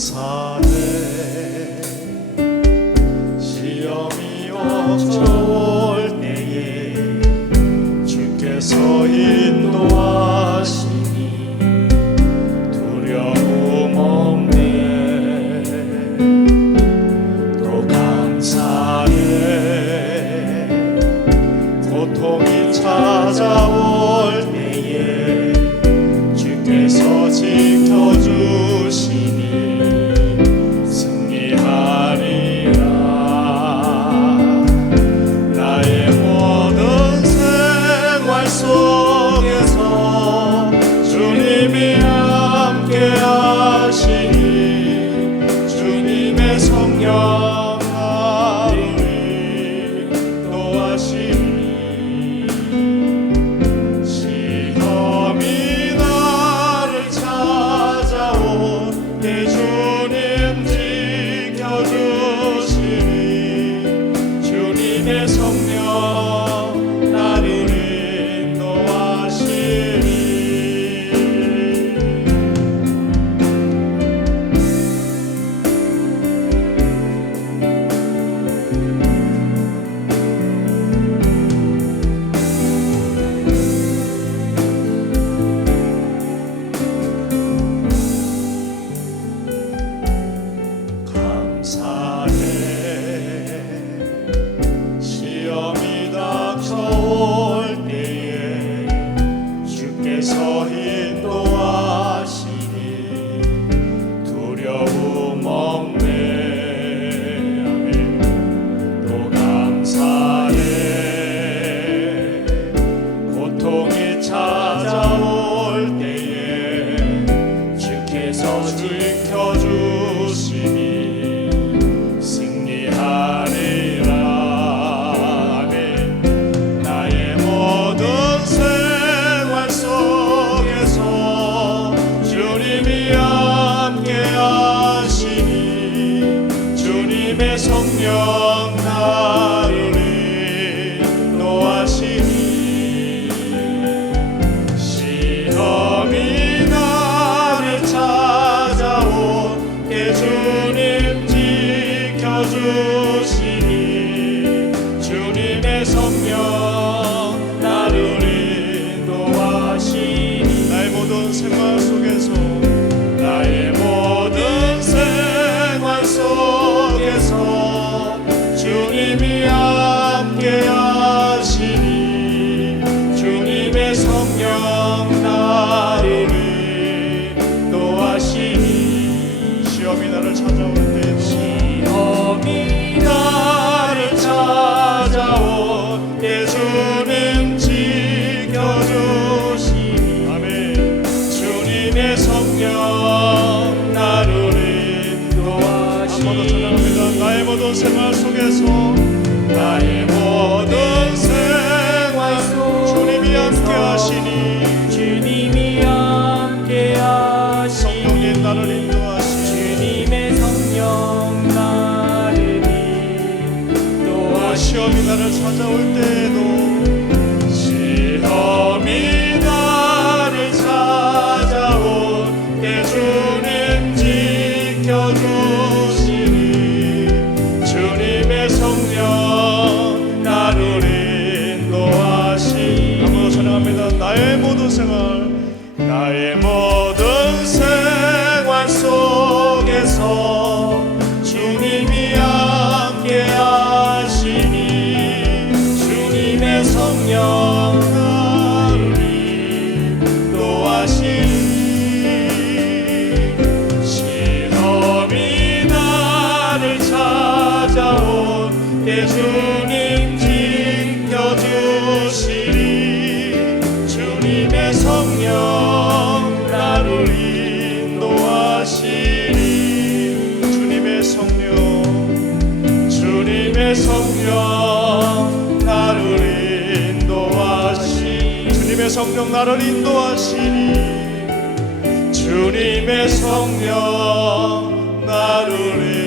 insan. 有 생활 속에서 나의 모든 생활 속 주님이 함께 하시니 주님이 함께 하시니 성령님 나를 인도하시니 주님의 성령 나를 인도하시옵이 나를 찾아올 때에도 성령 나를 인도하시니. 주님의 성령 나를 인도하시니. 주님의 성령 나를 인도하시니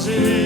아